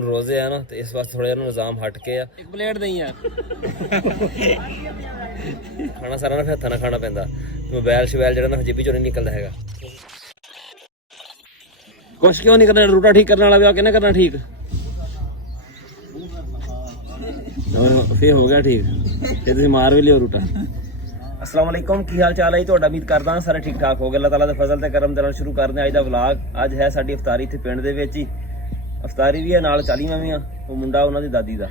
ਹੁਣ ਰੋਜ਼ੇ ਆ ਨਾ ਤੇ ਇਸ ਵਾਸਤੇ ਥੋੜਾ ਜਿਹਾ ਨਿਜ਼ਾਮ ਹਟ ਕੇ ਆ। ਇੱਕ ਪਲੇਟ ਦੇਈ ਯਾਰ ਖਾਣਾ ਸਾਰਾ ਨਾ ਫਿਰ ਹੱਥਾਂ ਨਾਲ ਖਾਣਾ ਪੈਂਦਾ। ਮੋਬਾਈਲ ਸ਼ਬੈਲ ਜਿਹੜਾ ਨਾ ਜੇਬੀ ਚੋਂ ਨਹੀਂ ਨਿਕਲਦਾ ਹੈਗਾ। ਕੁਛ ਕਿਉਂ ਨਹੀਂ ਕਰਨਾ? ਰੂਟਾ ਠੀਕ ਕਰਨ ਵਾਲਾ ਵੀ ਆ ਕਿਹਨੇ ਕਰਨਾ ਠੀਕ? ਫੇਰ ਹੋ ਗਿਆ ਠੀਕ, ਫਿਰ ਤੁਸੀਂ ਮਾਰ ਵੀ ਲਿਓ ਰੂਟਾ। अस्सलाम वालेकुम, की हाल चाल है ਤੁਹਾਡਾ? ਉਮੀਦ ਕਰਦਾ ਹਾਂ ਸਾਰੇ ਠੀਕ ਠਾਕ ਹੋਗੇ। ਅੱਲਾਹ ਤਾਲਾ ਦੇ ਫਜ਼ਲ ਤੇ ਕਰਮ ਦੇ ਨਾਲ ਸ਼ੁਰੂ ਕਰਦੇ ਹਾਂ ਅੱਜ ਦਾ ਵਲੌਗ। ਅੱਜ ਹੈ ਸਾਡੀ ਇਫਤਾਰੀ ਇੱਥੇ ਪਿੰਡ ਦੇ ਵਿੱਚ ਹੀ। ਇਫਤਾਰੀ ਵੀ ਹੈ ਨਾਲ 40ਵਾਂ ਵੀ ਆ। ਉਹ ਮੁੰਡਾ ਉਹਨਾਂ ਦੀ ਦਾਦੀ ਦਾ।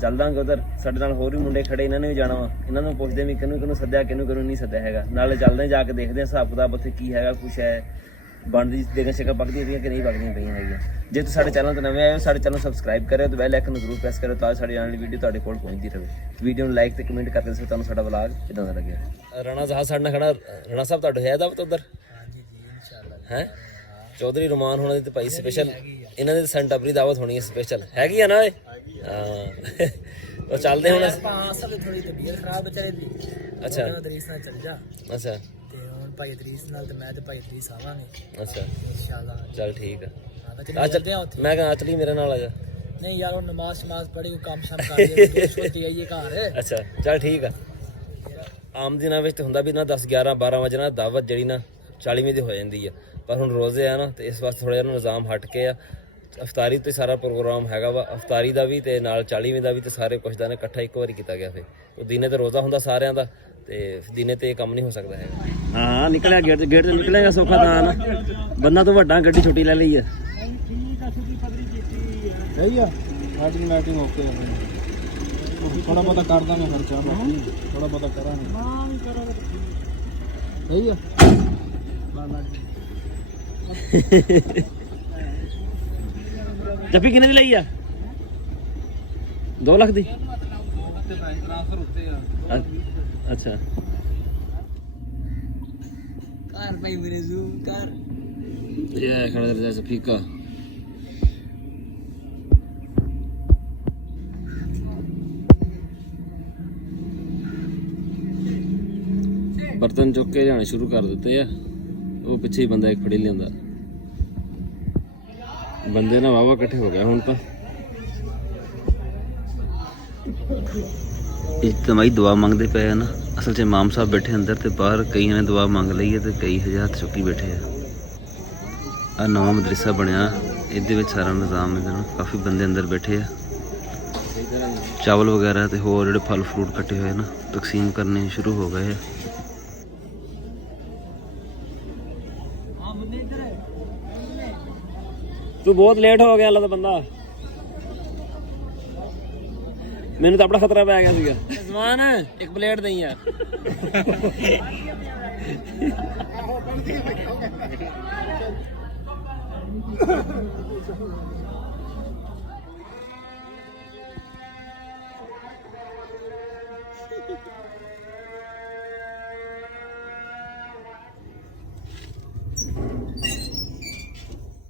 ਚੱਲ ਦਾਂਗੇ ਉਧਰ, ਸਾਡੇ ਨਾਲ ਹੋਰ ਵੀ ਮੁੰਡੇ ਖੜੇ, ਇਹਨਾਂ ਨੇ ਵੀ ਜਾਣਾ ਵਾ। ਇਹਨਾਂ ਨੂੰ ਪੁੱਛਦੇ ਵੀ ਕਿਹਨੂੰ ਸੱਦਿਆ, ਕਿਹਨੂੰ ਨਹੀਂ ਸੱਦਿਆ ਹੈਗਾ। ਨਾਲੇ ਚੱਲਦੇ ਜਾ ਕੇ ਦੇਖਦੇ ਹਾਂ ਹਿਸਾਬ ਕਿਤਾਬ ਉੱਥੇ ਕੀ ਹੈਗਾ, ਕੁਛ ਹੈ ਬਣਦੀ ਦੇਖਣ ਸ਼ਕਲ ਪੱਕਦੀਆਂ ਪਈਆਂ ਕਿ ਨਹੀਂ ਪੱਕਦੀਆਂ ਪਈਆਂ ਹੈਗੀਆਂ। ਜੇ ਤੁਸੀਂ ਸਾਡੇ ਚੈਨਲ ਤੇ ਨਵੇਂ ਆਏ ਹੋ, ਸਾਡੇ ਚੈਨਲ ਨੂੰ ਸਬਸਕ੍ਰਾਈਬ ਕਰਿਓ ਤੇ ਬੈਲ ਆਈਕਨ ਨੂੰ ਜ਼ਰੂਰ ਪ੍ਰੈਸ ਕਰਿਓ ਤਾਂ ਸਾਡੀ ਆਉਣ ਵਾਲੀ ਵੀਡੀਓ ਤੁਹਾਡੇ ਕੋਲ ਪਹੁੰਚਦੀ ਰਹੇ। ਵੀਡੀਓ ਨੂੰ ਲਾਈਕ ਤੇ ਕਮੈਂਟ ਕਰਕੇ ਦੱਸੋ ਤੁਹਾਨੂੰ ਸਾਡਾ ਵਲੌਗ ਕਿਦਾਂ ਦਾ ਲੱਗਿਆ। ਰਾਣਾ ਸਾਹਿਬ ਸਾਡੇ ਨਾਲ ਖੜਾ। ਰਾਣਾ ਸਾਹਿਬ ਤੁਹਾਡੇ ਹੈ ਦਾਵਤ ਉਧਰ? ਹਾਂਜੀ ਜੀ ਇਨਸ਼ਾਅੱਲਾ ਹੈ। ਚੌਧਰੀ ਰੁਮਾਨ ਹੋਣਾ ਦੀ ਤੇ ਭਾਈ ਸਪੈਸ਼ਲ ਇਹਨਾਂ ਦੇ ਸੈਂਟ ਅਪਰੀ ਦਾਵਤ ਹੋਣੀ ਹੈ ਸਪੈਸ਼ਲ। ਹੈਗੀ ਆ ਨਾ ਇਹ? ਹਾਂ ਉਹ ਚੱਲਦੇ ਹੁਣ। ਅਸਲ ਥੋੜੀ ਤਬੀਅਤ ਖਰਾਬ ਵਿਚਾਰੇ ਦੀ। ਅੱਛਾ ਦਰੀਸ ਨਾਲ ਚੱਲ ਜਾ। ਅੱਛਾ ਭਾਈ ਦਰੀਸ ਨਾਲ ਤੇ ਮੈਂ ਤੇ ਭਾਈ ਦਰੀਸ ਆਵਾਂਗੇ। ਅੱਛਾ ਇਨਸ਼ਾਅੱਲਾ ਚੱਲ ਠੀਕ ਆ। ਆ ਚੱਲਦੇ ਆ ਉੱਥੇ। ਮੈਂ ਕਹਾਂ ਚਲੀ ਮੇਰੇ ਨਾਲ ਆ ਜਾ। ਨਹੀਂ ਯਾਰ ਉਹ ਨਮਾਜ਼ ਸ਼ਮਾਜ਼ ਪੜ੍ਹੀ, ਕੰਮ ਸ਼ਮ ਕਰ ਲਈ, ਸੋਚੀ ਆਈਏ ਘਰ। ਅੱਛਾ ਚੱਲ ਠੀਕ ਆ। ਆਮ ਦਿਨਾਂ ਵਿੱਚ ਤੇ ਹੁੰਦਾ ਵੀ ਨਾ 10 11 12 ਵਜੇ ਨਾ ਦਾਵਤ ਜਿਹੜੀ ਨਾ 40ਵੀਂ ਦੀ ਹੋ ਜਾਂਦੀ ਆ। ਪਰ ਹੁਣ ਰੋਜ਼ੇ ਆ ਨਾ ਤੇ ਇਸ ਵਾਸਤੇ ਥੋੜਾ ਜਿਹਾ ਨਿਜ਼ਾਮ ਹਟ ਕੇ ਆ। ਇਫਤਾਰੀ ਤੇ ਸਾਰਾ ਪ੍ਰੋਗਰਾਮ ਹੈਗਾ ਵਾ, ਇਫਤਾਰੀ ਦਾ ਵੀ ਤੇ ਨਾਲ 40ਵੀਂ ਦਾ ਵੀ ਤੇ ਸਾਰੇ ਕੁਛ ਦਾ ਨੇ ਇਕੱਠਾ ਇੱਕ ਵਾਰੀ ਕੀਤਾ ਗਿਆ। ਫਿਰ ਉਹ ਦਿਨੇ ਤੇ ਰੋਜ਼ਾ ਹੁੰਦਾ ਸਾਰਿਆਂ ਦਾ ਤੇ ਦਿਨੇ ਤੇ ਇਹ ਕੰਮ ਨਹੀਂ ਹੋ ਸਕਦਾ ਹੈਗਾ। ਹਾਂ ਨਿਕਲਿਆ ਗੇਟ ਤੋਂ ਨਿਕਲੇਗਾ ਸੌਖਾ ਤਾਂ ਨਾ। ਬੰਦਾ ਤੋਂ ਵੱਡਾ ਗੱਡੀ ਛੋਟੀ ਲੈ ਲਈ ਆ। ਸਹੀ ਆ ਸਾਡੀ ਮੈਟਿੰਗ ਓਕੇ ਆ। ਥੋੜਾ ਬਹੁਤਾ ਕਰ ਦਾਂਗੇ ਖਰਚਾ, ਬਾਕੀ ਥੋੜਾ ਬਹੁਤਾ ਕਰਾਂਗੇ। ਸਹੀ ਆ। ਜੱਫੀ ਕਿੰਨੇ ਦੀ ਲਈ ਆ? 2 ਲੱਖ ਦੀ। ਟ੍ਰਾਂਸਫਰ ਉੱਤੇ ਆ। ਅੱਛਾ ਕਾਰ ਭਾਈ ਮੇਰੇ ਜ਼ੂਮ ਕਰ। ਇਹ ਖੜਾ ਰਿਹਾ ਸਫੀਕਾ। ਬਰਤਨ ਚੁੱਕ ਕੇ ਜਾਣੇ ਸ਼ੁਰੂ ਕਰ ਦਿੱਤੇ ਆ। ਉਹ ਪਿੱਛੇ ਹੀ ਬੰਦਾ ਇੱਕ ਫੜੀ ਲਿਆਂਦਾ। ਬੰਦੇ ਨਾ ਵਾਵਾ ਇਕੱਠੇ ਹੋ ਗਏ ਹੁਣ ਤਾਂ। ਇਜਤਮਾਈ ਦੁਆ ਮੰਗਦੇ ਪਏ ਆ ਨਾ। ਅਸਲ 'ਚ ਇਮਾਮ ਸਾਹਿਬ ਬੈਠੇ ਅੰਦਰ ਤੇ ਬਾਹਰ ਕਈਆਂ ਨੇ ਦੁਆ ਮੰਗ ਲਈ ਹੈ ਤੇ ਕਈ ਹਜ਼ਾਰ ਚੁੱਕੀ ਬੈਠੇ ਆ। ਆ ਨਵਾਂ ਮਦਰਸਾ ਬਣਿਆ, ਇਹਦੇ ਵਿੱਚ ਸਾਰਾ ਨਿਜ਼ਾਮ ਇਹਦਾ ਨਾ। ਕਾਫੀ ਬੰਦੇ ਅੰਦਰ ਬੈਠੇ ਆ। ਚਾਵਲ ਵਗੈਰਾ ਤੇ ਹੋਰ ਜਿਹੜੇ ਫਲ ਫਰੂਟ ਕੱਟੇ ਹੋਏ ਨਾ ਤਕਸੀਮ ਕਰਨੇ ਸ਼ੁਰੂ ਹੋ ਗਏ ਆ। ਤੂੰ ਬਹੁਤ ਲੇਟ ਹੋ ਗਿਆ ਅੱਲਾ ਦਾ ਬੰਦਾ। ਮੈਨੂੰ ਤਾਂ ਆਪਣਾ ਖਤਰਾ ਪੈ ਗਿਆ ਸੀਗਾ। ਜ਼ਮਾਨ ਇੱਕ ਪਲੇਟ ਦੇਈ ਯਾਰ।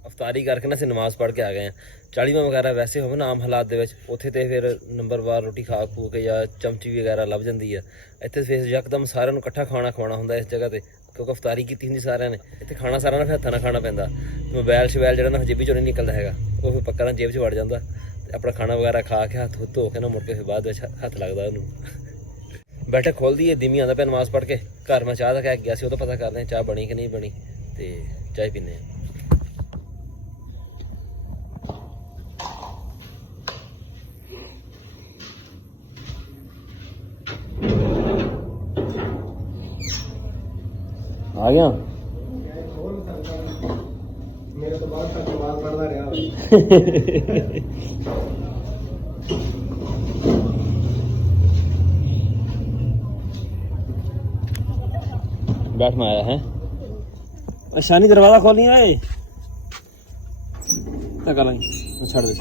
ਇਫਤਾਰੀ ਕਰਕੇ ਨਾ ਅਸੀਂ ਨਮਾਜ਼ ਪੜ੍ਹ ਕੇ ਆ ਗਏ ਹਾਂ। 40ਵਾਂ ਵਗੈਰਾ ਵੈਸੇ ਹੋਵੇ ਨਾ ਆਮ ਹਾਲਾਤ ਦੇ ਵਿੱਚ, ਉੱਥੇ ਤੇ ਫਿਰ ਨੰਬਰਵਾਰ ਰੋਟੀ ਖਾ ਖੂ ਕੇ ਜਾਂ ਚਮਚੀ ਵਗੈਰਾ ਲੱਭ ਜਾਂਦੀ ਆ। ਇੱਥੇ ਫਿਰ ਯਕਦਮ ਸਾਰਿਆਂ ਨੂੰ ਇਕੱਠਾ ਖਵਾਉਣਾ ਹੁੰਦਾ ਇਸ ਜਗ੍ਹਾ ਤੇ, ਕਿਉਂਕਿ ਇਫਤਾਰੀ ਕੀਤੀ ਹੁੰਦੀ ਸਾਰਿਆਂ ਨੇ। ਇੱਥੇ ਖਾਣਾ ਸਾਰਾ ਨਾ ਫਿਰ ਹੱਥਾਂ ਨਾਲ ਖਾਣਾ ਪੈਂਦਾ। ਮੋਬਾਈਲ ਸ਼ਬੈਲ ਜਿਹੜਾ ਨਾ ਜੇਬੀ ਚੋਂ ਨਹੀਂ ਨਿਕਲਦਾ ਹੈਗਾ, ਉਹ ਫਿਰ ਪੱਕਾ ਨਾ ਜੇਬ 'ਚ ਵੜ ਜਾਂਦਾ। ਤੇ ਆਪਣਾ ਖਾਣਾ ਵਗੈਰਾ ਖਾ ਕੇ ਹੱਥ ਧੋ ਕੇ ਨਾ ਮੁੜ ਕੇ ਫਿਰ ਬਾਅਦ ਵਿੱਚ ਹੱਥ ਲੱਗਦਾ ਉਹਨੂੰ। ਬੈਠੇ ਖੋਲਦੀ ਹੈ ਧੀਮੀ ਆਉਂਦਾ ਪਿਆ ਨਮਾਜ਼ ਪੜ੍ਹ ਕੇ। ਘਰ ਮੈਂ ਚਾਹ ਦਾ ਕਹਿ ਗਿਆ ਸੀ, ਉਹ ਤਾਂ ਪਤਾ ਕਰਦੇ ਹਾਂ ਚਾਹ ਬਣੀ ਕਿ ਨਹੀਂ ਬਣੀ ਤੇ ਚਾਹ ਪੀਂਦੇ ਹਾਂ। ਆ ਗਿਆ ਮੇਰੇ ਤੋਂ ਬਾਅਦ ਤੱਕ ਬਾਤ ਕਰਦਾ ਰਿਹਾ। बैठना आया है। शानी दरवाजा खोल नहीं आए। क्या कर लेंगे? छाड़ दे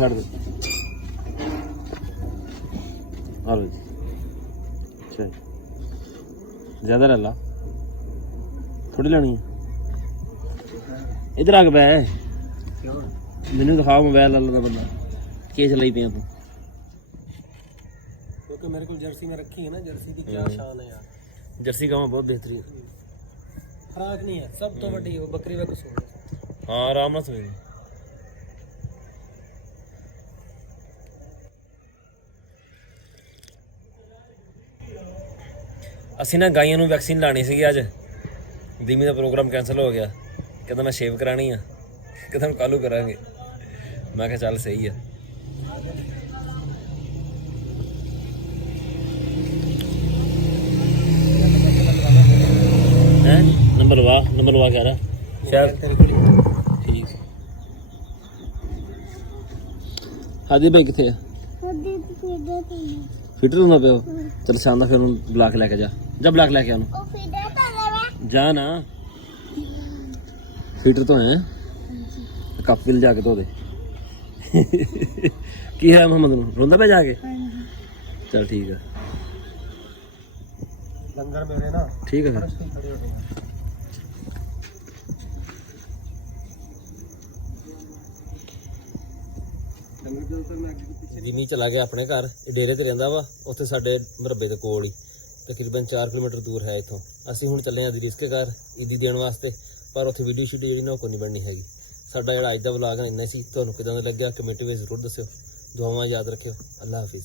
अच्छा ज्यादा ले ला, थोड़ी लेनी है। इधर आ के बह। मैनू दिखा मोबाइल वाला बंदा की चलाई पे तू। क्योंकि मेरे को जर्सी में रखी है ना, जर्सी की क्या शान है यार। जर्सी गाँव बहुत बेहतरीन, खराक नहीं है, सब तो बड़ी वो बकरी वे कुछ। हाँ आराम ना समझ। ਅਸੀਂ ਨਾ ਗਾਈਆਂ ਨੂੰ ਵੈਕਸੀਨ ਲਾਣੀ ਸੀਗੀ ਅੱਜ। ਦੀਮੀ ਦਾ ਪ੍ਰੋਗਰਾਮ ਕੈਂਸਲ ਹੋ ਗਿਆ, ਕਹਿੰਦਾ ਮੈਂ ਸ਼ੇਵ ਕਰਾਣੀ ਆ, ਕਹਿੰਦਾ ਹੁਣ ਕੱਲ੍ਹ ਨੂੰ ਕਰਾਂਗੇ। ਮੈਂ ਕਿਹਾ ਚੱਲ ਸਹੀ ਆ। ਹੈ ਨੰਬਰ ਵਾ ਕਹਿ ਰਹਾ ਸ਼ਾਇਦ। ਠੀਕ ਹਾਦੀ ਭਾਈ ਕਿੱਥੇ ਆ? ਫਿਟਰ ਹੁੰਦਾ ਪਿਆ। ਚਲ ਸ਼ਾਮ ਫਿਰ ਉਹਨੂੰ ਬੁਲਾ ਕੇ ਲੈ ਕੇ ਜਾ ਬੁਲਾ ਕੇ ਲੈ ਕੇ ਉਹਨੂੰ ਜਾ ਨਾ। ਫਿਟਰ ਤੋਂ ਹੈ ਕੱਪ ਵੀ ਲਿਜਾ ਕੇ ਧੋ ਦੇ। ਕੀ ਹੈ ਮੁਹੰਮਦ ਨੂੰ ਰੋਂਦਾ ਪਿਆ ਜਾ ਕੇ? ਚਲ ਠੀਕ ਆ। ਲੰਗਰ ਮੇਰੇ ਨਾ ਠੀਕ ਹੈ ਜਿਮੀ ਚਲਾ ਗਿਆ ਆਪਣੇ ਘਰ। ਇਹ ਡੇਰੇ ਤੇ ਰਹਿੰਦਾ ਵਾ, ਉੱਥੇ ਸਾਡੇ ਮਰੱਬੇ ਦੇ ਕੋਲ ਹੀ, ਤਕਰੀਬਨ 4 ਕਿਲੋਮੀਟਰ ਦੂਰ ਹੈ ਇੱਥੋਂ। ਅਸੀਂ ਹੁਣ ਚੱਲੇ ਹਾਂ ਰਿਸਕੇ ਘਰ ਈਦੀ ਦੇਣ ਵਾਸਤੇ, ਪਰ ਉੱਥੇ ਵੀਡੀਓ ਸ਼ੂਟ ਜਿਹੜੀ ਨਾ ਕੋਈ ਨਹੀਂ ਬਣਨੀ ਹੈਗੀ। ਸਾਡਾ ਜਿਹੜਾ ਅੱਜ ਦਾ ਵਲੌਗ ਹੈ ਇੰਨਾ ਸੀ। ਤੁਹਾਨੂੰ ਕਿਦਾਂ ਦਾ ਲੱਗਿਆ ਕਮੈਂਟ ਵਿੱਚ ਜ਼ਰੂਰ ਦੱਸਿਓ। ਦੁਆਵਾਂ ਯਾਦ ਰੱਖਿਓ। ਅੱਲਾ ਹਾਫਿਜ਼।